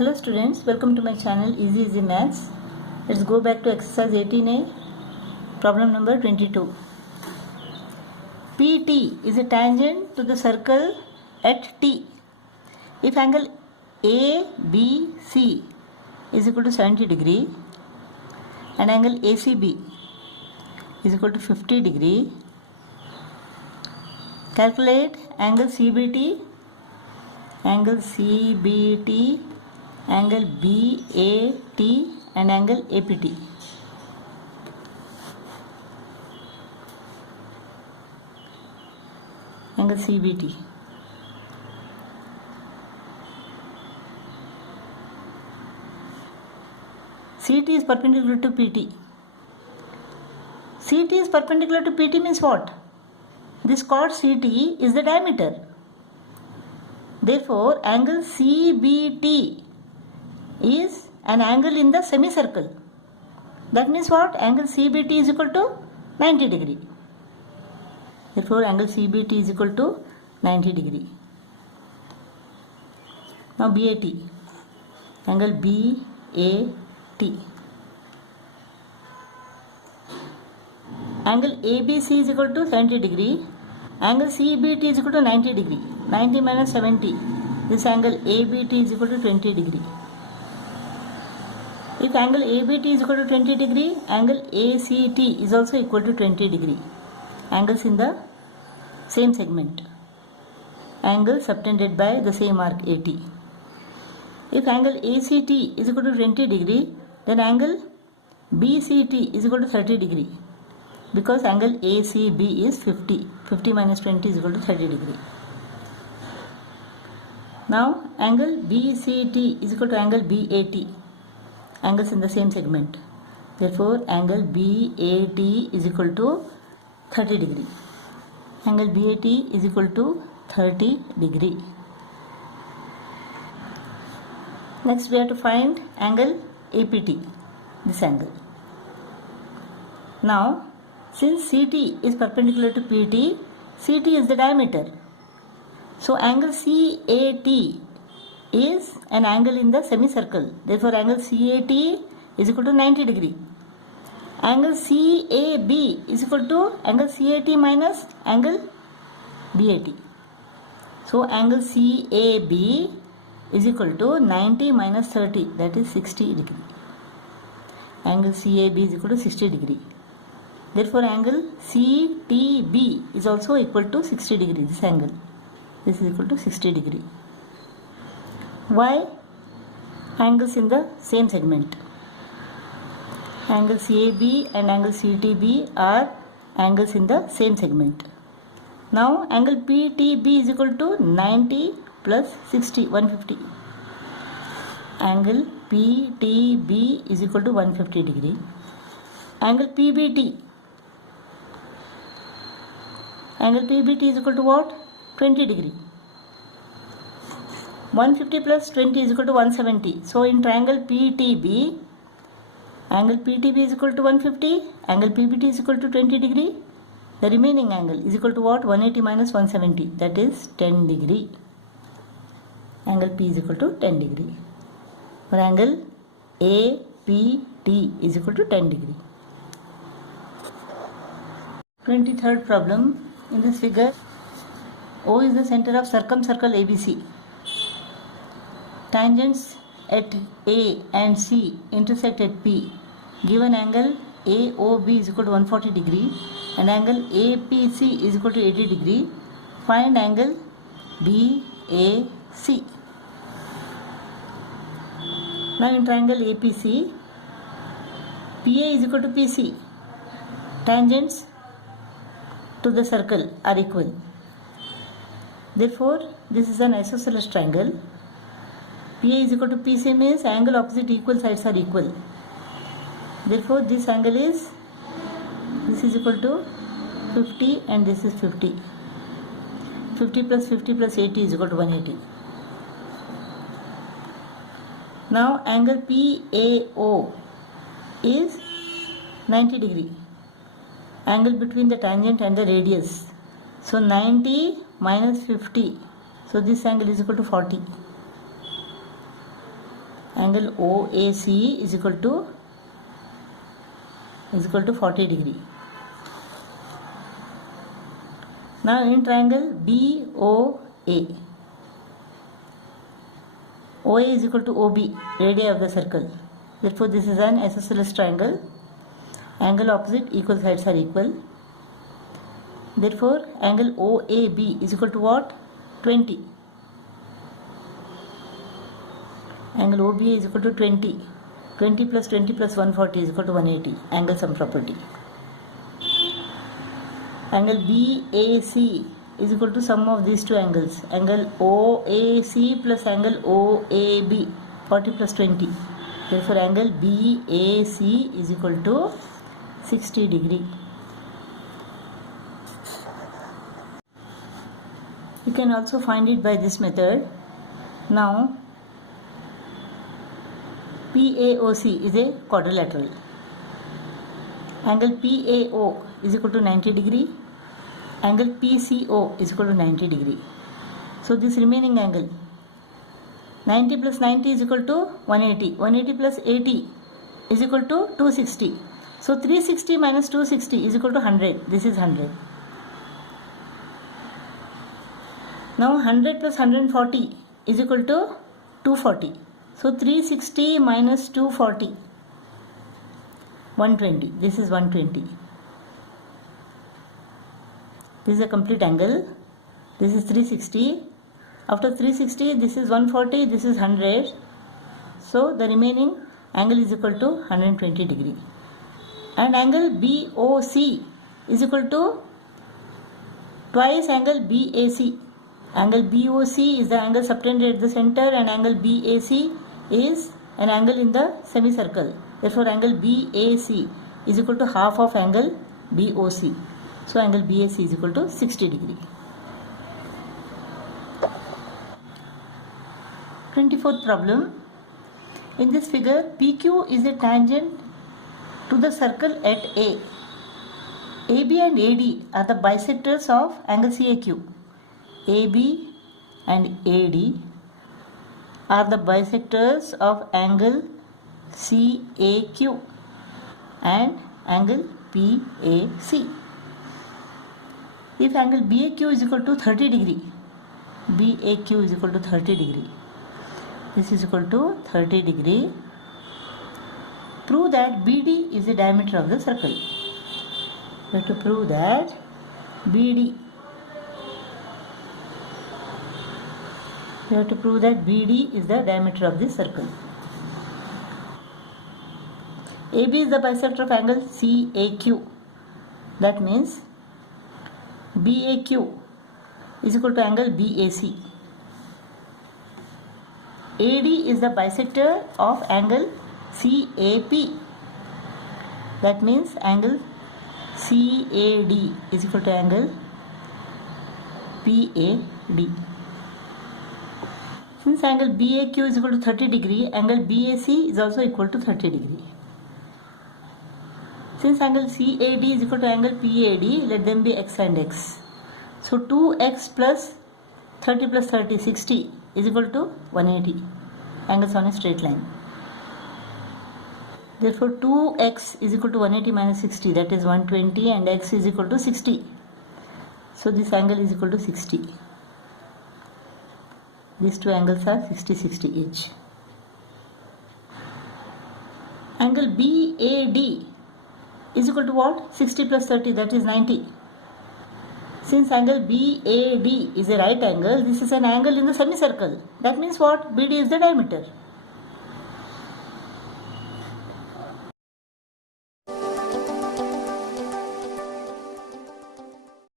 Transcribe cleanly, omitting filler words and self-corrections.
Hello students, welcome to my channel Easy Maths. Let's go back to exercise 18a, problem number 22. PT is a tangent to the circle at T. If angle ABC is equal to 70 degree and angle ACB is equal to 50 degree, calculate angle CBT, angle CBT, angle BAT and angle APT. Angle CBT. CT is perpendicular to PT. CT is perpendicular to PT means what? This chord CT is the diameter. Therefore, angle CBT is an angle in the semicircle. That means what? Angle CBT is equal to 90 degree. Therefore, angle CBT is equal to 90 degree. Now BAT. Angle BAT. Angle ABC is equal to 70 degree. Angle CBT is equal to 90 degree. 90 minus 70. This angle ABT is equal to 20 degree. If angle ABT is equal to 20 degree, angle ACT is also equal to 20 degree. Angles in the same segment. Angle subtended by the same arc AT. If angle ACT is equal to 20 degree, then angle BCT is equal to 30 degree. Because angle ACB is 50. 50 minus 20 is equal to 30 degree. Now angle BCT is equal to angle BAT. Angles in the same segment. Therefore, angle BAT is equal to 30 degree. Angle BAT is equal to 30 degree. Next, we have to find angle APT. This angle. Now, since CT is perpendicular to PT, CT is the diameter. So, angle CAT is an angle in the semicircle. Therefore, angle CAT is equal to 90 degree. Angle CAB is equal to angle CAT minus angle BAT. So, angle CAB is equal to 90 minus 30, that is 60 degree. Angle CAB is equal to 60 degree. Therefore, angle CTB is also equal to 60 degree. This angle. This is equal to 60 degree. Why? Angles in the same segment. Angle CAB and angle CTB are angles in the same segment. Now, angle PTB is equal to 90 plus 60, 150. Angle PTB is equal to 150 degree. Angle PBT. Angle PBT is equal to what? 20 degree. 150 plus 20 is equal to 170. So, in triangle PTB, angle PTB is equal to 150, angle PBT is equal to 20 degree. The remaining angle is equal to what? 180 minus 170, that is 10 degree. Angle P is equal to 10 degree. For angle APT is equal to 10 degree. 23rd problem. In this figure, O is the center of circumcircle ABC. Tangents at A and C intersect at P. Given angle AOB is equal to 140 degree and angle APC is equal to 80 degree. Find angle BAC. Now in triangle APC, PA is equal to PC. Tangents to the circle are equal. Therefore, this is an isosceles triangle. PA is equal to PC means angle opposite equal sides are equal. Therefore, this angle is, this is equal to 50 and this is 50. 50 plus 80 is equal to 180. Now, angle PAO is 90 degree. Angle between the tangent and the radius. So, 90 minus 50. So, this angle is equal to 40. angle OAC is equal to 40 degree. Now in triangle BOA, OA is equal to OB, radii of the circle. Therefore this is an isosceles triangle. Angle opposite equal sides are equal. Therefore angle OAB is equal to what? 20. Angle OBA is equal to 20. 20 plus 20 plus 140 is equal to 180. Angle sum property. Angle BAC is equal to sum of these two angles. Angle OAC plus angle OAB, 40 plus 20. Therefore angle BAC is equal to 60 degree. You can also find it by this method. Now PAOC is a quadrilateral. Angle PAO is equal to 90 degree. Angle PCO is equal to 90 degree. So this remaining angle, 90 plus 90 is equal to 180. 180 plus 80 is equal to 260. So 360 minus 260 is equal to 100. This is 100. Now 100 plus 140 is equal to 240. So 360 minus 240, 120. This is 120. This is a complete angle. This is 360. After 360, this is 140, this is 100. So the remaining angle is equal to 120 degree. And angle BOC is equal to twice angle BAC. Angle BOC is the angle subtended at the center, and angle BAC is an angle in the semicircle. Therefore angle BAC is equal to half of angle BOC. So angle BAC is equal to 60 degree. 24th problem. In this figure, PQ is a tangent to the circle at A. AB and AD are the bisectors of angle CAQ. AB and AD are the bisectors of angle CAQ and angle PAC. If angle BAQ is equal to 30 degree, BAQ is equal to 30 degree, this is equal to 30 degree, prove that BD is the diameter of the circle. We have to prove that BD, we have to prove that BD is the diameter of this circle. AB is the bisector of angle CAQ. That means BAQ is equal to angle BAC. AD is the bisector of angle CAP. That means angle CAD is equal to angle PAD. Since angle BAQ is equal to 30 degree, angle BAC is also equal to 30 degree. Since angle CAD is equal to angle PAD, let them be x and x. So 2x plus 30 plus 30, 60 is equal to 180. Angles on a straight line. Therefore 2x is equal to 180 minus 60, that is 120, and x is equal to 60. So this angle is equal to 60. These two angles are 60, 60 each. Angle BAD is equal to what? 60 plus 30, that is 90. Since angle BAD is a right angle, this is an angle in the semicircle. That means what? BD is the diameter.